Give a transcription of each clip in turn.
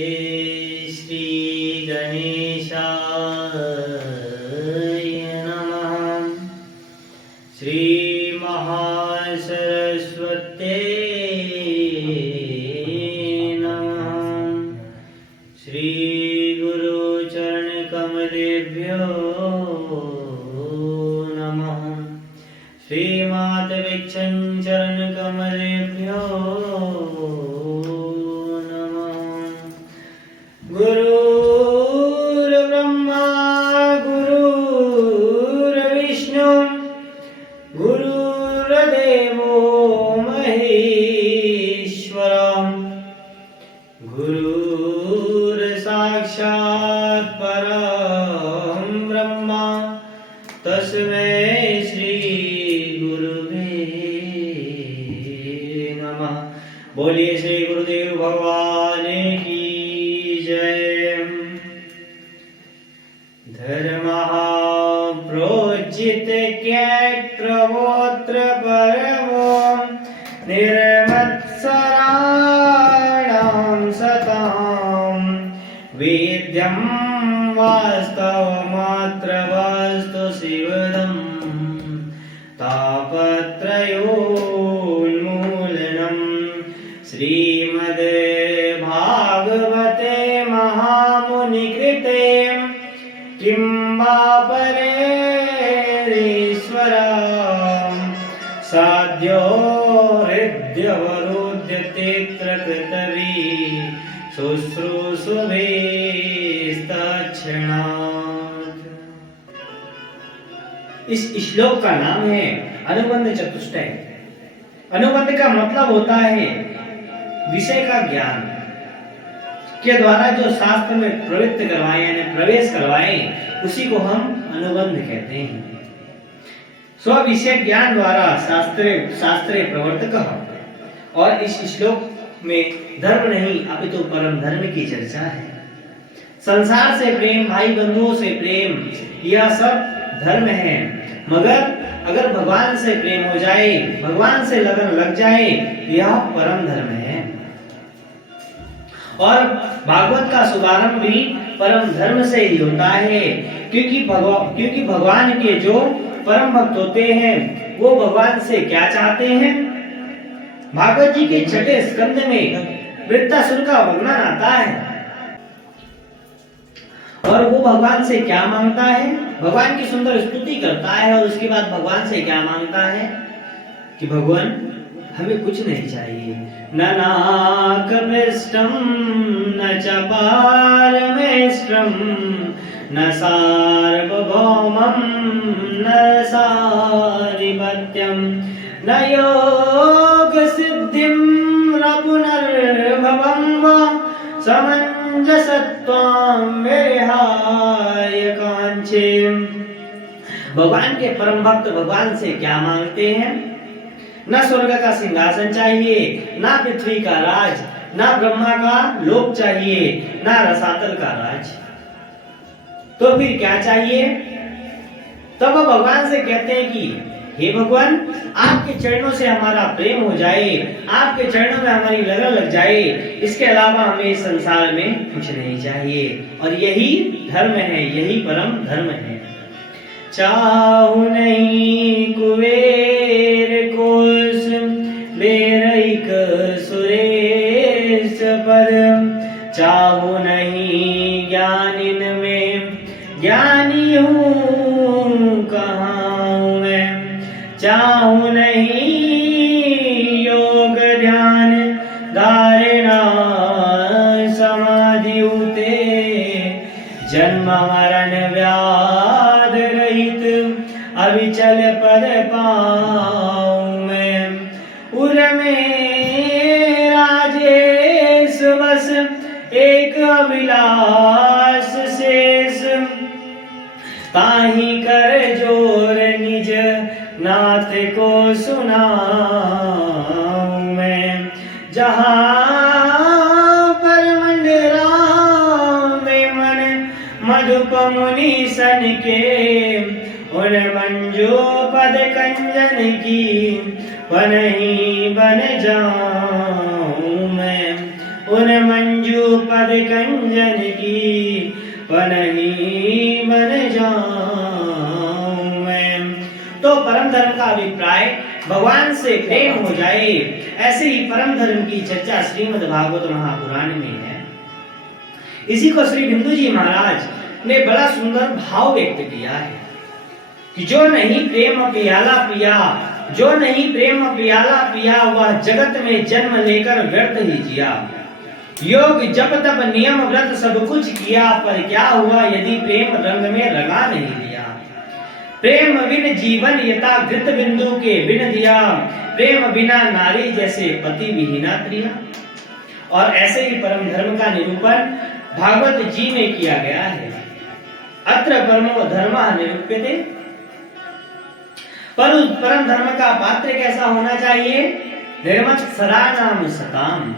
श्री गणेशाय नमः। श्री महासरस्वत्यै नमः। श्री गुरुचरणकमलेभ्यो नमः। श्री मातवेक्षं चरणकमलेभ्यो गुरुर्ब्रह्मा गुरुर्विष्णु गुरुर्देवो महेश्वरः। गुरुर्साक्षात् परं ब्रह्मा तस्मै श्री गुरुवे नमः। बोलिए श्री गुरुदेव भगवान की धर्मः प्रोज्झित कैत्रवोऽत्र परमो निर्मत्सराणां सतां वेद्यं वास्तवमात्र वस्तु शिवदं तापत्रयोन्मूलनं। श्रीमद् भागवते महामुनिकृते किं वा परेरीश्वरं साध्यो हृद्यवरुध्यतेऽत्र कृतवी शुश्रूषुभिस्तत्क्षणात्। इस श्लोक का नाम है अनुबंध चतुष्टय। अनुबंध का मतलब होता है विषय का ज्ञान के द्वारा जो शास्त्र में प्रवृत्त करवाए यानी प्रवेश करवाए उसी को हम अनुबंध कहते हैं। स्व विषय ज्ञान द्वारा शास्त्रे प्रवर्तक। और इस श्लोक में धर्म नहीं अपितु परम धर्म की चर्चा है। संसार से प्रेम, भाई बंधुओं से प्रेम, यह सब धर्म है। मगर अगर भगवान से प्रेम हो जाए, भगवान से लगन लग जाए, यह परम धर्म है। और भागवत का शुभारंभ भी परम धर्म से ही होता है, क्योंकि भगवान के जो परम भक्त होते हैं वो भगवान से क्या चाहते हैं। भागवत जी के छठे स्कंद में वृत्तासुर का वर्णन आता है और वो भगवान से क्या मांगता है। भगवान की सुंदर स्तुति करता है और उसके बाद भगवान से क्या मांगता है कि भगवान हमें कुछ नहीं चाहिए, न नाकपृष्ठं न च पारमेष्ट्रं न सार्वभौमं न सारिपत्यं न योगसिद्धिं न पुनर्भवं वा समञ्जसत्त्वं विहाय काञ्चे। भगवान के परम भक्त भगवान से क्या मांगते हैं। न स्वर्ग का सिंहासन चाहिए, ना पृथ्वी का राज, ना ब्रह्मा का लोक चाहिए, ना रसातल का राज। तो फिर क्या चाहिए। तब भगवान से कहते हैं कि हे भगवान, आपके चरणों से हमारा प्रेम हो जाए, आपके चरणों में हमारी लगन लग जाए, इसके अलावा हमें संसार में कुछ नहीं चाहिए। और यही धर्म है, यही परम धर्म है। चाहु नहीं कुबेर कोश बेरैक सुरेश पद, चाहु नहीं ज्ञानिन में ज्ञानी हूँ कहाँ मैं, चाहु नहीं योग ध्यान धारणा समाधि उते, जन्म मरण व्याध रहित अविचल पद पाऊं मैं। उर में राजेश बस एक अभिलाष शेष, ताहि कर जोर निज नाथ को सुनाऊं मैं। जहाँ पर मंडरा में मन मधुप मुनि सन के, उन मंजू पद कंजन की बनही बन जाऊं मैं। उन मंजू पद कंजन की पनही बन जाऊं मैं। तो परम धर्म का अभिप्राय भगवान से प्रेम हो जाए, ऐसे ही परम धर्म की चर्चा श्रीमद् भागवत महापुराण में है। इसी को श्री बिंदु जी महाराज ने बड़ा सुंदर भाव व्यक्त किया है कि जो नहीं प्रेम पियाला पिया, जो नहीं प्रेम पियाला पिया, वह जगत में जन्म लेकर व्यर्थ ही जिया। योग जप तप नियम व्रत सब कुछ किया, पर क्या हुआ यदि प्रेम रंग में रंगा नहीं दिया। प्रेम बिन जीवन यथा घृत बिंदु के बिन दिया, प्रेम बिना नारी जैसे पति विहीना प्रिया। और ऐसे ही परम धर्म का निरूपण भागवत जी में किया गया है। अत्र परमो धर्मः निरूप्यते। परम धर्म का पात्र कैसा होना चाहिए? निर्मत्सराणाम सताम।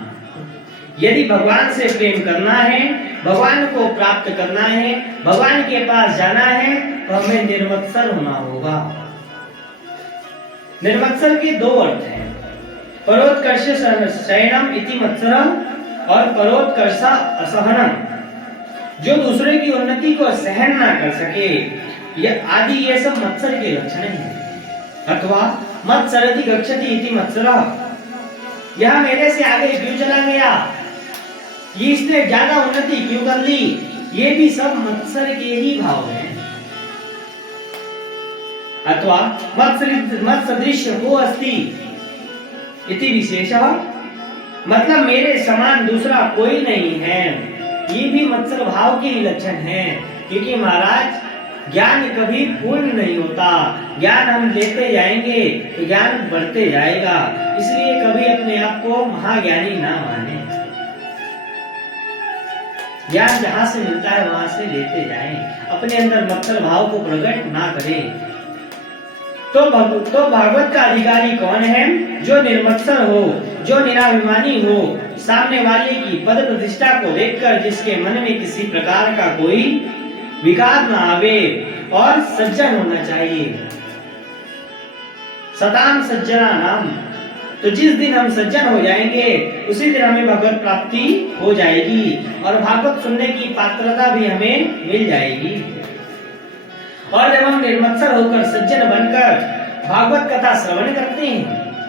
यदि भगवान से प्रेम करना है, भगवान को प्राप्त करना है, भगवान के पास जाना है, तो हमें निर्मत्सर होना होगा। निर्मत्सर के दो अर्थ हैं, परोत्कर्ष शयनम इति मत्सरम और परोत्कर्ष असहनम। जो दूसरे की उन्नति को सहन ना कर सके, ये सब मत्सर के लक्षण हैं। अथवा मत्सरति गच्छति इति मत्सरः। यह मेरे से आगे क्यों चला गया, ये इसने ज्यादा उन्नति क्यों कर ली, ये भी सब मत्सर के ही भाव हैं। अथवा मत्सदृश को अस्ति इति विशेषः, मतलब मेरे समान दूसरा कोई नहीं है, ये भी मत्सर भाव के ही लक्षण हैं। क्योंकि महाराज ज्ञान कभी पूर्ण नहीं होता, ज्ञान हम लेते जाएंगे तो ज्ञान बढ़ते जाएगा। इसलिए कभी अपने आप को महाज्ञानी ना माने, ज्ञान जहां से मिलता है वहां से लेते जाएं, अपने अंदर मत्सर भाव को प्रकट ना करें। तो भागवत का अधिकारी कौन है? जो निर्मत्सर हो, जो निराभिमानी हो, सामने वाले की पद प्रतिष्ठा को देखकर जिसके मन में किसी प्रकार का कोई विकार न आवे, और सज्जन होना चाहिए। सताम सज्जना नाम। तो जिस दिन हम सज्जन हो जाएंगे उसी दिन हमें भगवत प्राप्ति हो जाएगी और भागवत सुनने की पात्रता भी हमें मिल जाएगी। और जब हम निर्मत्सर होकर सज्जन बनकर भागवत कथा श्रवण करते हैं,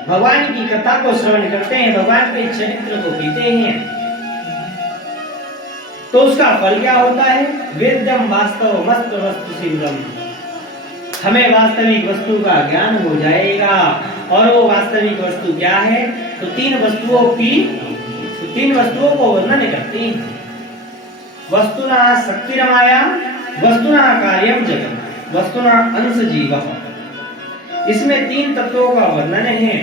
भगवान की कथा को श्रवण करते हैं, भगवान के चरित्र को पीते हैं, तो उसका फल क्या होता है? वेद्यम वास्तव मस्त वस्तु सिद्धम। हमें वास्तविक वस्तु का ज्ञान हो जाएगा। और वो वास्तविक वस्तु क्या है? तो तीन वस्तुओं को वर्णन करते हैं। वस्तुना शक्तिरमाया, वस्तुना कार्यम जगत, वस्तुना अंश जीवः। इसमें तीन तत्वों का वर्णन है,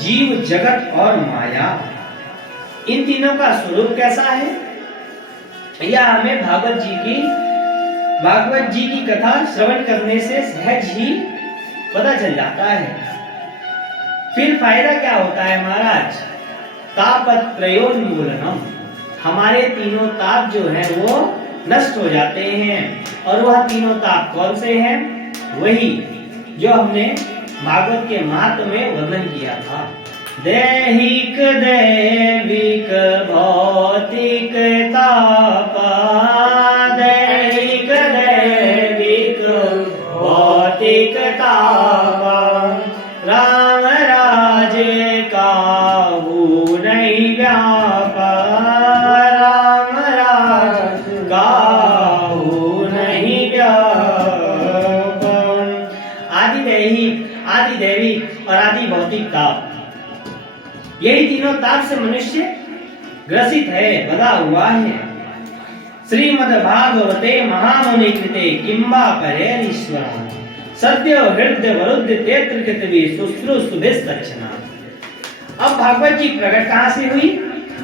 जीव, जगत और माया। इन तीनों का स्वरूप कैसा है, यह हमें भागवत जी की कथा श्रवण करने से सहज ही पता चल जाता है। फिर फायदा क्या होता है महाराज? तापत्रयोन्मूलनम। हमारे तीनों ताप जो है वो नष्ट हो जाते हैं। और वह तीनों ताप कौन से हैं? वही जो हमने भागवत के महत्व में वर्णन किया था। दैहिक दैविक भौतिक तापा, दैहिक दैविक भौतिक तापा, राम राज्य काहू नहीं व्यापा, राम राज्य काहू नहीं व्यापा। आदि दैविक और आदि भौतिक ताप, यही तीनों ताप से मनुष्य ग्रसित है, बधा हुआ है। श्रीमद्भागवते महामुनि कृते किंबा परेरीश्वर, सद्यो हृदय वरुद्ध तेत्र कृतवी शुश्रूषुभिस्तक्षणा। अब भागवत जी प्रकट कहां से हुई?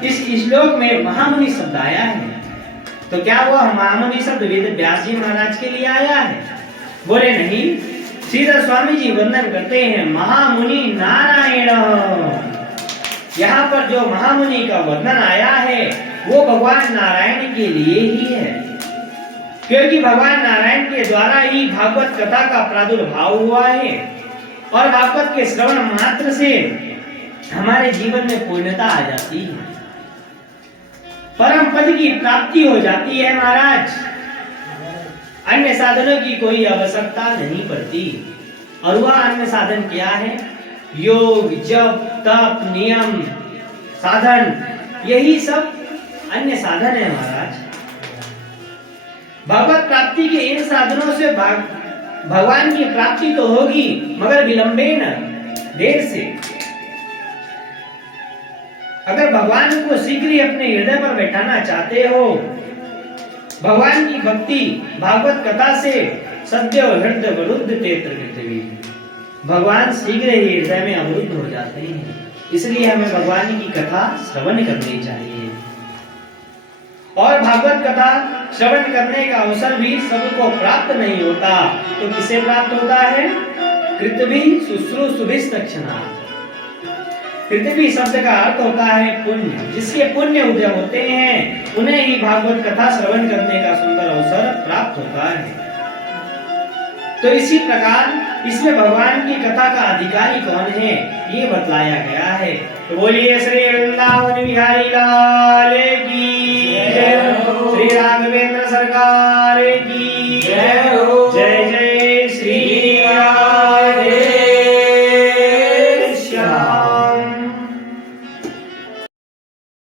इस श्लोक में महामुनि शब्द आया है। तो क्या वह महामुनि शब्द वेद व्यास जी महाराज के लिए आया है? बोले नहीं। श्रीधर स्वामी जी वर्णन करते हैं महामुनि नारायण। यहाँ पर जो महामुनि का वर्णन आया है वो भगवान नारायण के लिए ही है, क्योंकि भगवान नारायण के द्वारा ही भागवत कथा का प्रादुर्भाव हुआ है। और भागवत के श्रवण मात्र से हमारे जीवन में पूर्णता आ जाती है। परम पद की प्राप्ति हो जाती है महाराज। अन्य साधनों की कोई आवश्यकता नहीं पड़ती। और वह अन्य साधन क्या है? योग, जप, तप, नियम, साधन, यही सब अन्य साधन है महाराज। भगवत प्राप्ति के इन साधनों से भगवान की प्राप्ति तो होगी, मगर विलंबेन, देर से। अगर भगवान को शीघ्र ही अपने हृदय पर बैठाना चाहते हो, भगवान की भक्ति भागवत कथा से सद्य हृदय वरुद्ध तेत्र पृथ्वी, भगवान शीघ्र ही हृदय में अवरुद्ध हो जाते हैं। इसलिए हमें भगवान की कथा श्रवण करनी चाहिए। और भागवत कथा श्रवण करने का अवसर भी सबको प्राप्त नहीं होता। तो किसे प्राप्त होता है? कृतवी शुश्रूषुभिस्तक्षणा। पृथ्वी शब्द का अर्थ होता है पुण्य। जिसके पुण्य उदय होते हैं उन्हें ही भागवत कथा श्रवण करने का सुंदर अवसर प्राप्त होता है। तो इसी प्रकार इसमें भगवान की कथा का अधिकारी कौन है ये बतलाया गया है। तो बोलिए श्री वृंदावन बिहारी लाल